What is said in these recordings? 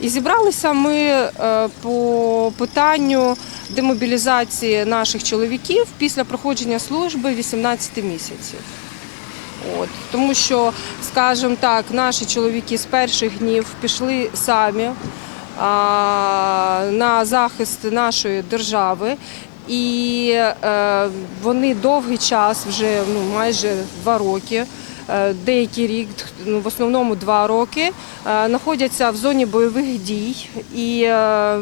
І зібралися ми е, по питанню демобілізації наших чоловіків після проходження служби 18 місяців. От, тому що, скажімо так, наші чоловіки з перших днів пішли самі на захист нашої держави. І е, вони довгий час, вже ну, майже два роки, е, деякий рік, ну, в основному два роки, е, знаходяться в зоні бойових дій. І,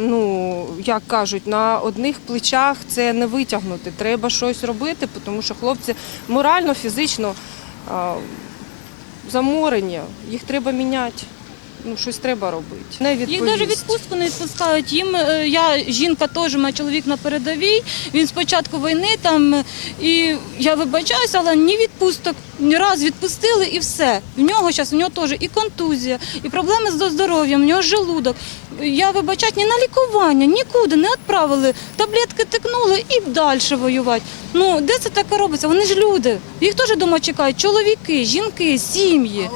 ну, як кажуть, на одних плечах це не витягнути. Треба щось робити, тому що хлопці морально, фізично заморені, їх треба міняти. Ну, щось треба робити. Не Їх навіть відпустку не відпускають. Їм е, я жінка теж, моя чоловік на передовій. Він з початку війни там е, і я вибачаюся, але ні відпусток, ні раз відпустили і все. В нього зараз у нього теж і контузія, і проблеми з здоров'ям, у нього желудок. Я вибачаю, ні на лікування, нікуди не відправили. Таблетки тикнули і далі воювати. Ну де це таке робиться? Вони ж люди. Їх теж вдома чекають. Чоловіки, жінки, сім'ї.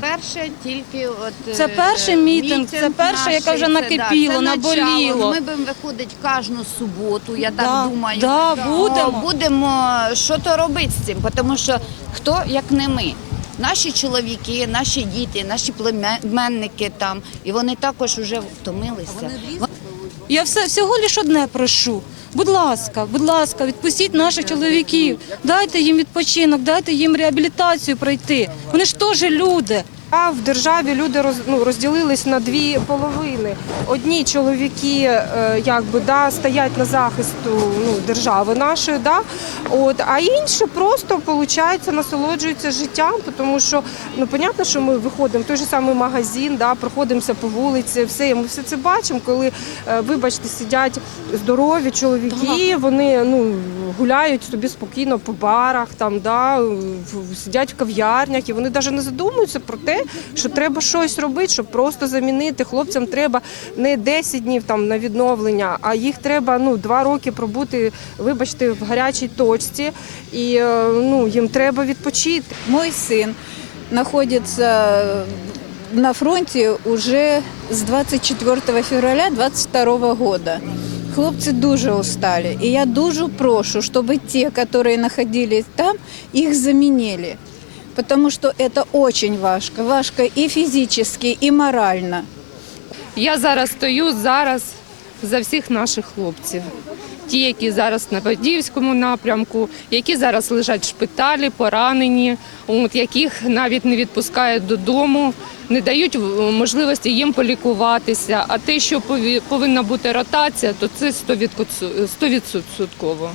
Перше тільки от Це е, перший мітинг, це перше, яке вже це, накипіло, да, це наболіло. Ми будемо виходити кожну суботу, я Да, так думаю. да, О, будемо. Будемо що то робити з цим, тому що хто як не ми. Наші чоловіки, наші діти, наші племенники там, і вони також вже втомилися. Я все всього лише одне прошу. Будь ласка, будь ласка, відпустіть наших чоловіків, дайте їм відпочинок, дайте їм реабілітацію пройти. Вони ж теж люди. А в державі люди роз, ну, розділились на дві половини. Одні чоловіки е, якби, да, стоять на захисту ну, держави нашої, да, от, а інші просто виходить, насолоджуються життям, тому що ну, понятно, що ми виходимо в той же самий магазин, да, проходимося по вулиці, все, ми все це бачимо, коли, е, вибачте, сидять здорові чоловіки, вони ну, гуляють собі спокійно по барах, там, да, сидять в кав'ярнях, і вони навіть не задумуються про те, що треба щось робити, щоб просто замінити. Хлопцям треба не 10 днів там на відновлення, а їх треба ну, 2 роки пробути, вибачте, в гарячій точці, і е, ну, їм треба відпочити. Мой сын находится на фронте уже с 24 февраля 22 года. Хлопці дуже устали. І я дуже прошу, щоб ті, які находились там, їх замінили. Потому что это очень важко. Важко и физически, и морально. Я зараз стою зараз за всіх наших хлопців. Ті, які зараз на Бадівському напрямку, які зараз лежать в шпиталі, поранені, от, яких навіть не відпускають додому, не дають можливості їм полікуватися. А те, що повинна бути ротація, то це 100%. 100%.